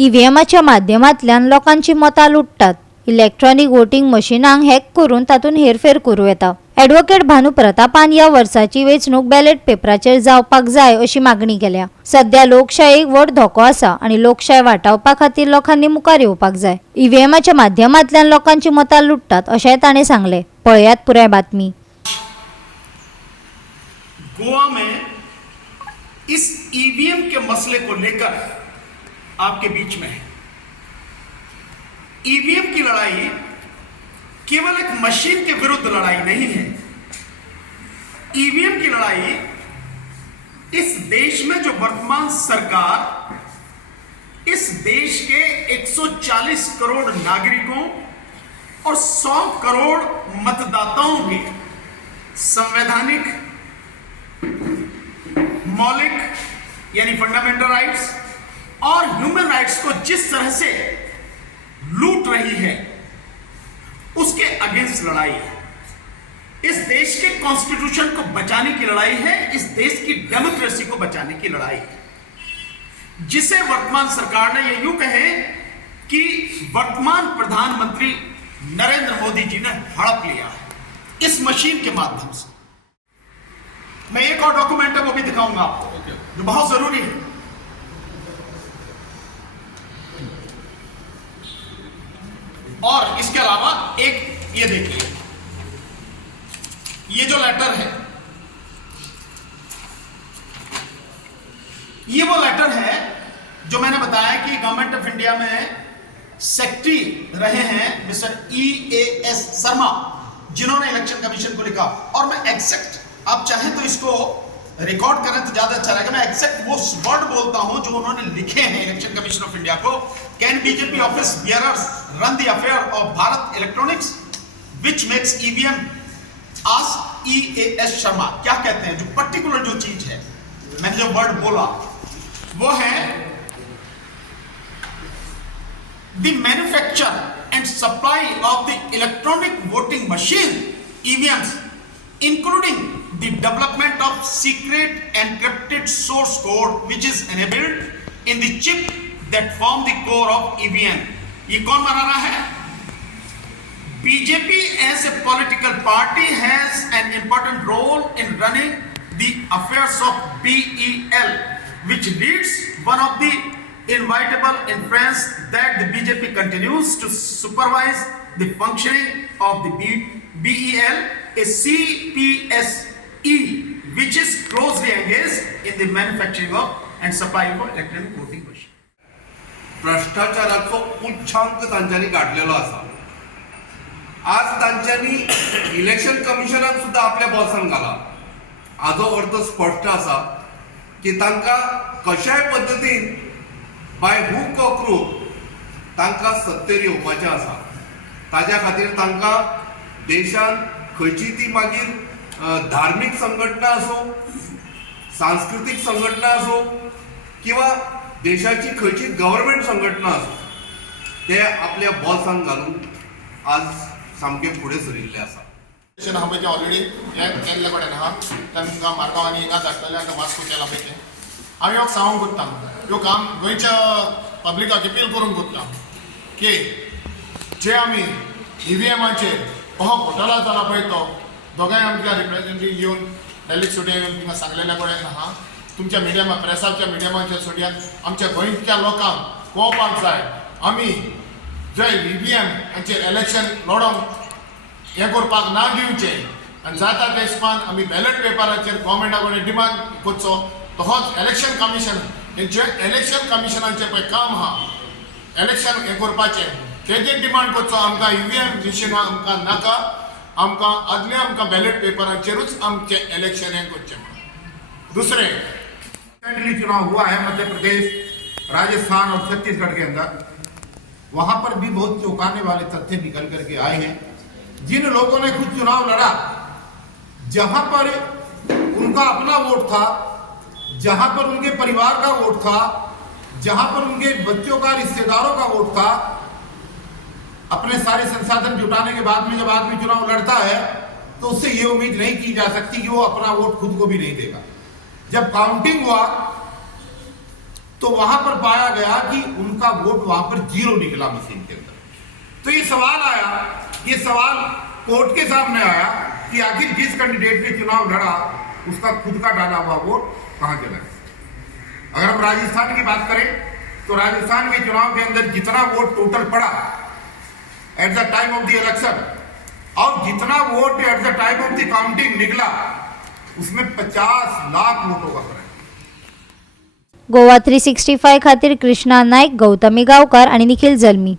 ईव्हीएमाच्या माध्यमांतल्यान लोकांची मतां लुटतात। इलेक्ट्रॉनिक वोटिंग मशीनांक हॅक करून तातूंत हेरफेर करूं येता। ॲडव्होकेट भानू प्रतापान ह्या वर्साची वेंचणूक बॅलेट पेपराचेर जावपाक जाय अशी मागणी केल्या। सध्या लोकशायेक व्हड धोको आसा आनी लोकशाय वाटावपा खातीर लोकांनी मुखार येवपाक जाय। ईव्हीएमाच्या माध्यमांतल्यान लोकांची मतां लुटतात अशेंय ताणें सांगलें। पळयात पुराय बातमी। गोवा में इस ईवीएम के मसले को लेकर आपके बीच में है। ईवीएम की लड़ाई केवल एक मशीन के विरुद्ध लड़ाई नहीं है। ईवीएम की लड़ाई इस देश में जो वर्तमान सरकार इस देश के 140 करोड़ नागरिकों और 100 करोड़ मतदाताओं के संवैधानिक मौलिक यानी फंडामेंटल राइट्स और ह्यूमन राइट्स को जिस तरह से लूट रही है उसके अगेंस्ट लड़ाई है। इस देश के कॉन्स्टिट्यूशन को बचाने की लड़ाई है। इस देश की डेमोक्रेसी को बचाने की लड़ाई है, जिसे वर्तमान सरकार ने ये यूं कहे कि वर्तमान प्रधानमंत्री नरेंद्र मोदी जी ने हड़प लिया है इस मशीन के माध्यम से। मैं एक और डॉक्यूमेंट है वो भी दिखाऊंगा आपको जो बहुत जरूरी है। और इसके अलावा एक ये देखिए, ये जो लेटर है ये वो लेटर है जो मैंने बताया कि गवर्नमेंट ऑफ इंडिया में सेक्रेटरी रहे हैं मिस्टर EAS शर्मा, जिन्होंने इलेक्शन कमीशन को लिखा। और मैं एग्जैक्ट, आप चाहें तो इसको रिकॉर्ड करें तो ज्यादा अच्छा रहेगा। मैं एग्जैक्ट वो वर्ड बोलता हूं जो उन्होंने लिखे हैं इलेक्शन कमीशन ऑफ इंडिया को। Can BJP office bearers run the affair of Bharat electronics which makes EVM? Ask EAS Sharma. क्या कहते हैं? जो पर्टिकुलर जो चीज है, मैंने जो वर्ड बोला वो है the manufacture and supply of the electronic voting machine EVMs, including the development of secret encrypted source code which is enabled in the chip that form the core of EVM। ये कौन बना रहा है? BJP as a political party has an important role in running the affairs of BEL, which leads one of the inevitable inference that the BJP continues to supervise the functioning of the BEL, a CPSE, which is closely engaged in the manufacturing of and supply of electronic voting machine। भ्रष्टाचाराचो उच्चांक तांच्यांनी गाठलेलो आसा। आज तांच्यांनी election कमिशनाक सुद्धा आपल्या बॉसान घाला। हाजो अर्थ स्पष्ट आसा की तांकां कशाय पद्दतीन बाय हूक ऑर क्रूक तांकां सत्तेर येवपाचें आसा। ताज्या खातीर तांकां देशान खंयची ती मागीर धार्मीक संघटना आसूं, सांस्कृतीक संघटना आसूं किंवा देशाची खंयची गव्हर्नमेंट संघटना आसूं, ते आपल्या बॉसान घालून आज सामके फुडें सरिल्ले आसा। हा पळय ऑलरेडी केल्ले कडेन आहा तांकां मार्गांव आनी हिंगा धाडटले आनी वास्को केला पळय ते हांव ह्यो सांगूंक सोदतां। ह्यो काम गोंयच्या पब्लिकाक अपील करूंक सोदतां की जे आमी EVMाचेर हो घोटाळा जाला पळय तो दोगांय आमच्या रिप्रेझेंटेटिव्ह येवन दिल्लीक सुटया येवन तिंगा सांगलेल्या कडेन आहा। तुमच्या मिडियमा प्रेसाच्या मिडियमाच्या सुटयान आमच्या गोंयच्या लोकांक कळोवपाक जाय आमी जे EVMाचेर इलेक्शन लडोवंक हें करपाक ना दिवचें आनी जाता ते हिसपान आमी बॅलेट पेपराचेर गव्हर्मेंटा कडेन डिमांड करचो। तोच इलेक्शन कमिशन जे इलेक्शन कमिशनाचें पळय काम आहा इलेक्शन हें करपाचें तेजेर डिमांड करचो। आमकां EVM मशिनां आमकां नाका, आमकां आदले आमकां बॅलेट पेपराचेरूच आमचें इलेक्शन हें करचें। दूसरें चुनाव हुआ है मध्य प्रदेश, राजस्थान और छत्तीसगढ़ के अंदर, वहां पर भी बहुत चौंकाने वाले तथ्य निकल करके आए हैं। जिन लोगों ने खुद चुनाव लड़ा, जहां पर उनका अपना वोट था, जहां पर उनके परिवार का वोट था, जहां पर उनके बच्चों का, रिश्तेदारों का वोट था, अपने सारे संसाधन जुटाने के बाद में जब आदमी चुनाव लड़ता है तो उससे ये उम्मीद नहीं की जा सकती कि वो अपना वोट खुद को भी नहीं देगा। जब काउंटिंग हुआ तो वहां पर पाया गया कि उनका वोट वहां पर 0 निकला मशीन के अंदर। तो ये सवाल आया, ये सवाल कोर्ट के सामने आया कि आखिर जिस कैंडिडेट ने चुनाव लड़ा उसका खुद का डाला हुआ वोट कहां चला है। अगर हम राजस्थान की बात करें तो राजस्थान के चुनाव के अंदर जितना वोट टोटल पड़ा at the time of the election और जितना vote at the time of the counting निकला उसमें 50 लाख वोटों का फर्क। गोवा 365 खातीर कृष्णा नायक, गौतमी गांवकार आणि निखिल जल्मी।